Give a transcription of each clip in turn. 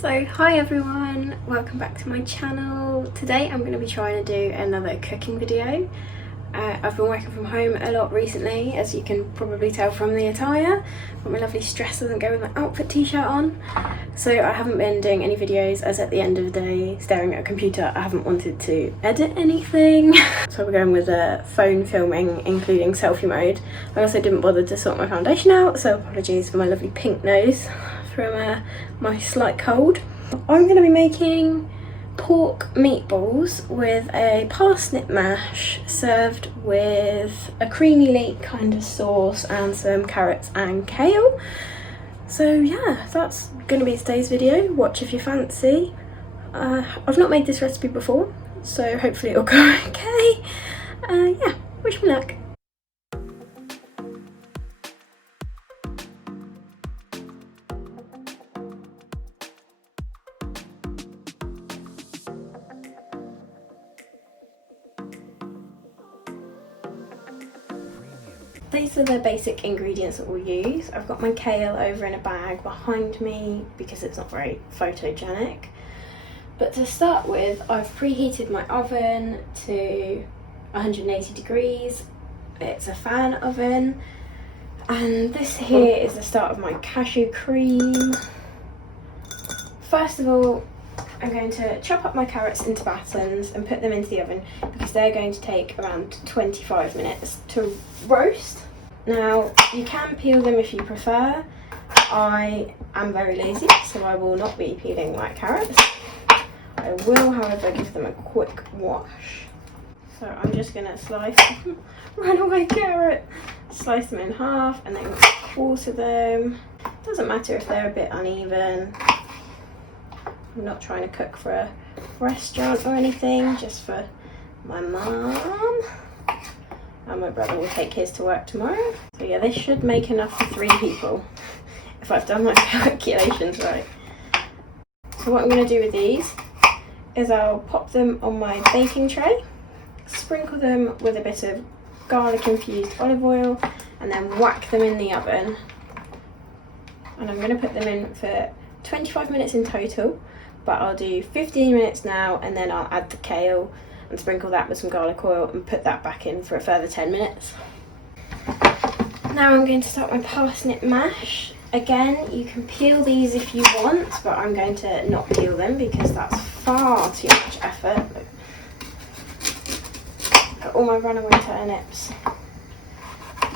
So hi everyone, welcome back to my channel. Today I'm going to be trying to do another cooking video. I've been working from home a lot recently, as you can probably tell from the attire. Got my lovely Stress Doesn't Go With My Outfit t-shirt on. So I haven't been doing any videos, as at the end of the day, staring at a computer, I haven't wanted to edit anything. So we're going with a phone filming, including selfie mode. I also didn't bother to sort my foundation out, so apologies for my lovely pink nose from my slight cold. I'm going to be making pork meatballs with a parsnip mash served with a creamy leek kind of sauce and some carrots and kale. So yeah, that's going to be today's video. Watch if you fancy. I've not made this recipe before, so hopefully it'll go okay. Yeah, wish me luck. These are the basic ingredients that we'll use. I've got my kale over in a bag behind me because it's not very photogenic. But to start with, I've preheated my oven to 180 degrees. It's a fan oven. And this here is the start of my cashew cream. First of all, I'm going to chop up my carrots into batons and put them into the oven because they're going to take around 25 minutes to roast. Now, you can peel them if you prefer. I am very lazy, so I will not be peeling my carrots. I will, however, give them a quick wash. So I'm just going to slice runaway carrot, slice them in half and then quarter them. Doesn't matter if they're a bit uneven. I'm not trying to cook for a restaurant or anything, just for my mum. And my brother will take his to work tomorrow. So yeah, this should make enough for 3 people, if I've done my calculations right. So what I'm going to do with these is I'll pop them on my baking tray, sprinkle them with a bit of garlic infused olive oil, and then whack them in the oven. And I'm going to put them in for 25 minutes in total. But I'll do 15 minutes now, and then I'll add the kale and sprinkle that with some garlic oil and put that back in for a further 10 minutes. Now I'm going to start my parsnip mash. Again, you can peel these if you want, but I'm going to not peel them because that's far too much effort. Got all my runaway turnips.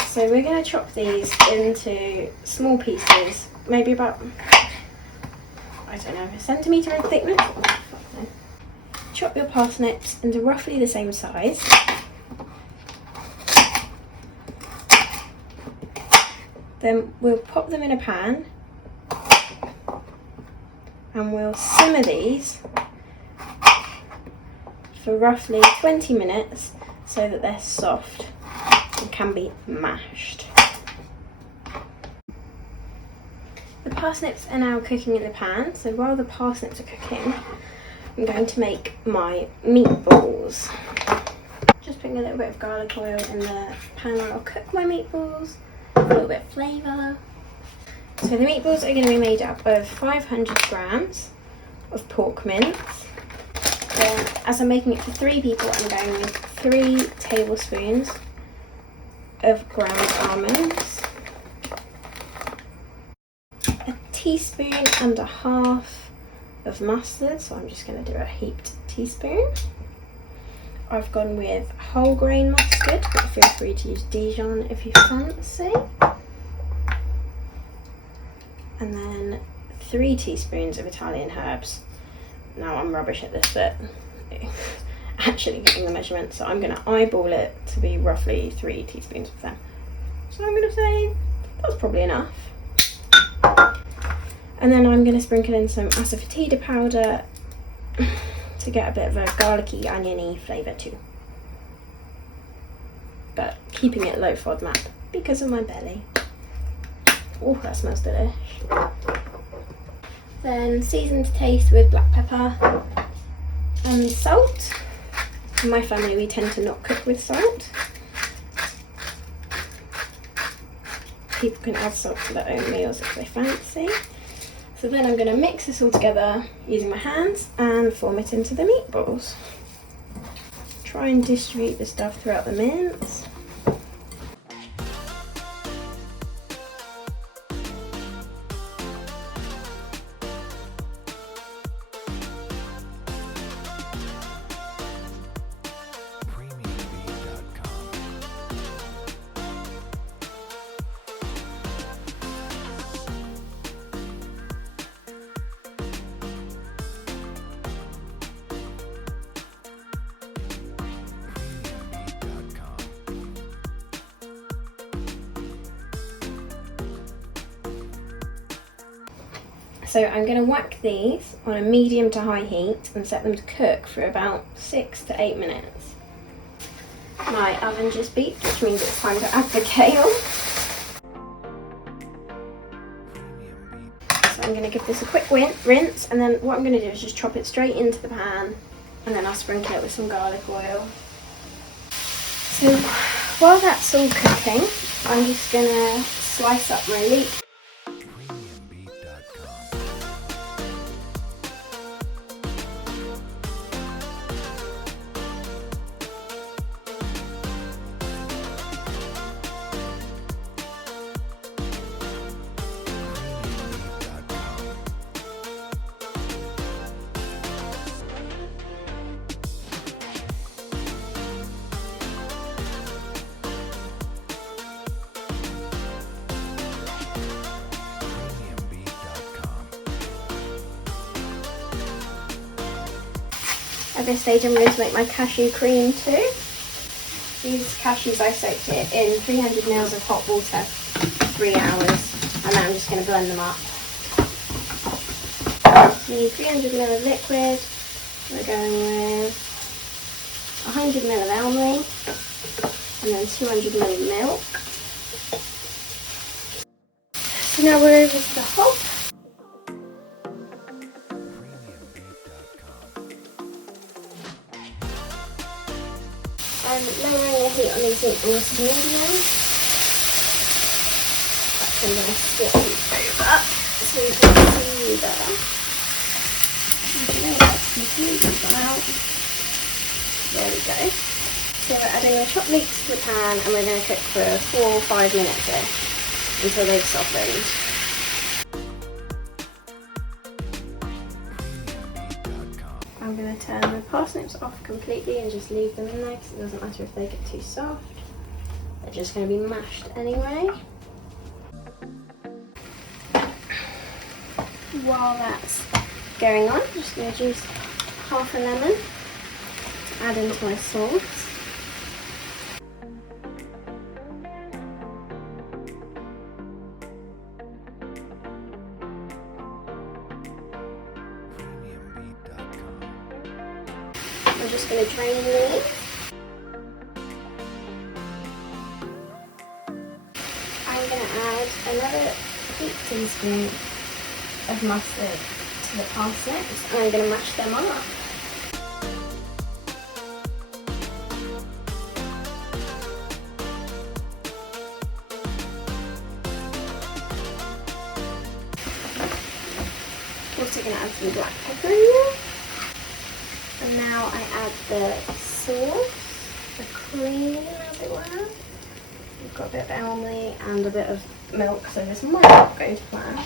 So we're going to chop these into small pieces, maybe about, I don't know, a centimetre in thickness. Chop your parsnips into roughly the same size. Then we'll pop them in a pan and we'll simmer these for roughly 20 minutes so that they're soft and can be mashed. The parsnips are now cooking in the pan, so while the parsnips are cooking, I'm going to make my meatballs. Just putting a little bit of garlic oil in the pan where I'll cook my meatballs, a little bit of flavour. So the meatballs are going to be made up of 500 grams of pork mince. Then, as I'm making it for 3 people, I'm going with 3 tablespoons of ground almonds, a teaspoon and a half of mustard, so I'm just going to do a heaped teaspoon. I've gone with whole grain mustard, but feel free to use Dijon if you fancy. And then 3 teaspoons of Italian herbs. Now I'm rubbish at this bit, actually getting the measurement, so I'm going to eyeball it to be roughly 3 teaspoons of them. So I'm going to say that's probably enough. And then I'm going to sprinkle in some asafoetida powder to get a bit of a garlicky, oniony flavour too. But keeping it low FODMAP because of my belly. Oh, that smells delish. Then season to taste with black pepper and salt. In my family we tend to not cook with salt. People can add salt to their own meals if they fancy. So then I'm going to mix this all together using my hands and form it into the meatballs. Try and distribute the stuff throughout the mince. So I'm going to whack these on a medium to high heat and set them to cook for about 6 to 8 minutes. My oven just beeped, which means it's time to add the kale. So I'm going to give this a quick rinse, and then what I'm going to do is just chop it straight into the pan, and then I'll sprinkle it with some garlic oil. So while that's all cooking, I'm just going to slice up my leek. At this stage I'm going to make my cashew cream too. These cashews I soaked it in 300 ml of hot water for 3 hours, and now I'm just going to blend them up. You need 300 ml of liquid. We're going with 100 ml of almond and then 200 ml of milk. So now we're over to the hop. I'm lowering the heat on these meatballs to medium. I'm going to swap these over so you can see there. There we go. So we're adding the chopped leeks to the pan, and we're going to cook for 4 or 5 minutes-ish until they've softened. I'm going to turn the parsnips off completely and just leave them in there because it doesn't matter if they get too soft. They're just going to be mashed anyway. While that's going on, I'm just going to juice half a lemon to add into my sauce. I'm just going to drain these. I'm going to add another 8 teaspoons of mustard to the parsnips, and I'm going to mash them up. Also going to add some black pepper in there. And now I add the sauce, the cream as it were. We've got a bit of almond and a bit of milk, so this might not go to plan.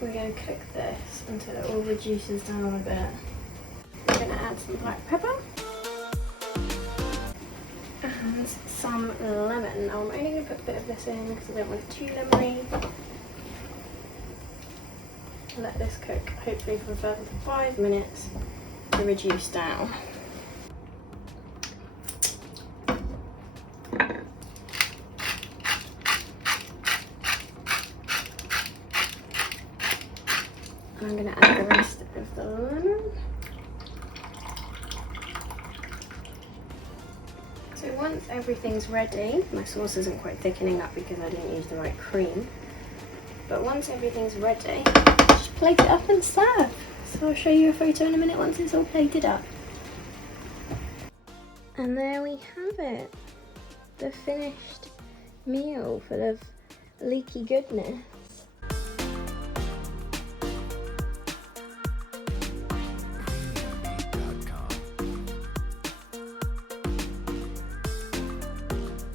We're going to cook this until it all reduces down a bit. We're going to add some black pepper and some lemon. Now I'm only going to put a bit of this in because I don't want it too lemony. Let this cook hopefully for a further 5 minutes to reduce down. I'm going to add the rest of the lemon. So once everything's ready, my sauce isn't quite thickening up because I didn't use the right cream, but once everything's ready, just plate it up and serve. So I'll show you a photo in a minute once it's all plated up. And there we have it, the finished meal full of leaky goodness.